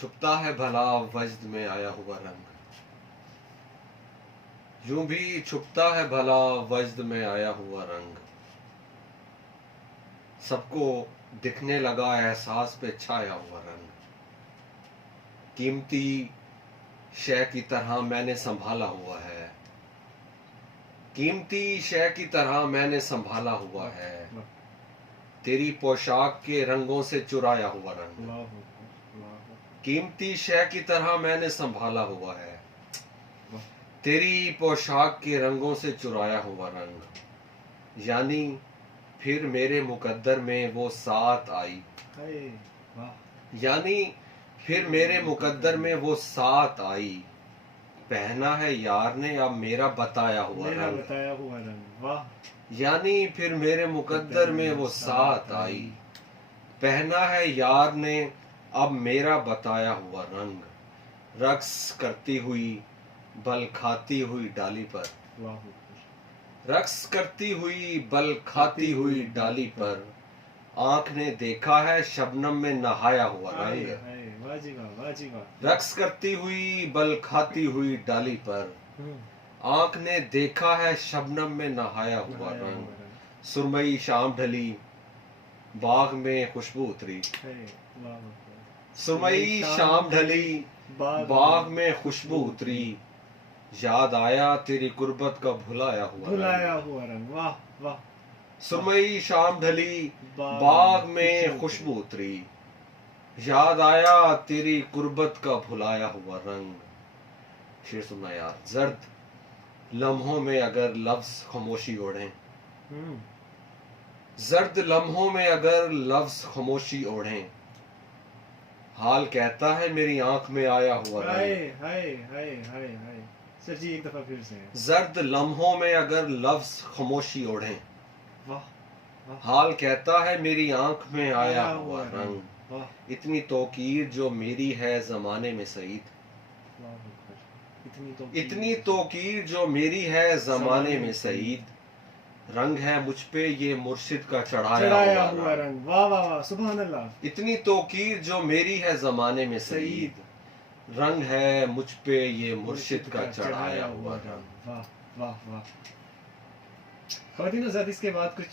छुपता है भला वजद में आया हुआ रंग, यूं भी छुपता है भला वजद में आया हुआ रंग। सबको दिखने लगा एहसास पे छाया हुआ रंग। कीमती शय की तरह मैंने संभाला हुआ है, कीमती शय की तरह मैंने संभाला हुआ है। तेरी पोशाक के रंगों से चुराया हुआ रंग, कीमती शय की तरह मैंने संभाला हुआ है। तेरी पोशाक के रंगों से चुराया हुआ रंग। यानी फिर मेरे मुकद्दर में वो साथ आई, यानी फिर मेरे मुकद्दर में वो साथ आई। पहना है यार ने अब मेरा बताया हुआ रंग, वाह। यानी फिर मेरे मुकद्दर में वो साथ आई। पहना है यार ने अब मेरा बताया हुआ रंग। रक्स करती हुई बल खाती हुई डाली पर, रक्स करती हुई बल खाती हुई डाली पर, आंख ने देखा है शबनम में नहाया हुआ रंग। रक्स करती हुई बल खाती हुई डाली पर, आंख ने देखा है शबनम में नहाया हुआ रंग। सुरमई शाम ढली बाग में खुशबू उतरी, सुरमई शाम ढली बाग में खुशबू उतरी। याद आया तेरी गुर्बत का भुलाया हुआ रंग, वाह वाह। सुरमई शाम ढली बाग में खुशबू उतरी। याद आया तेरी गुर्बत का भुलाया हुआ रंग। शेर सुनना यार। जर्द लम्हों में अगर लफ्ज खामोशी ओढ़े, जर्द लम्हों में अगर लफ्ज खामोशी ओढ़े, हाल कहता है मेरी आंख में आया हुआ रंग। सर जी एक दफा फिर से। जर्द लम्हों में अगर लफ्ज खामोशी ओढ़े, हाल कहता है मेरी आंख में आया हुआ रंग। इतनी तौकीर जो मेरी है जमाने में सईद, इतनी तौकीर जो मेरी है जमाने में सईद। रंग है मुझ पे ये मुर्शिद का चढ़ाया हुआ रंग, वाह वाह वाह, सुभान अल्लाह। इतनी तौकीर जो मेरी है जमाने में सईद। रंग है मुझ पे ये मुर्शिद का चढ़ाया हुआ रंग। वाह वाह वाह। ख़वातीन हज़रात, इसके बाद कुछ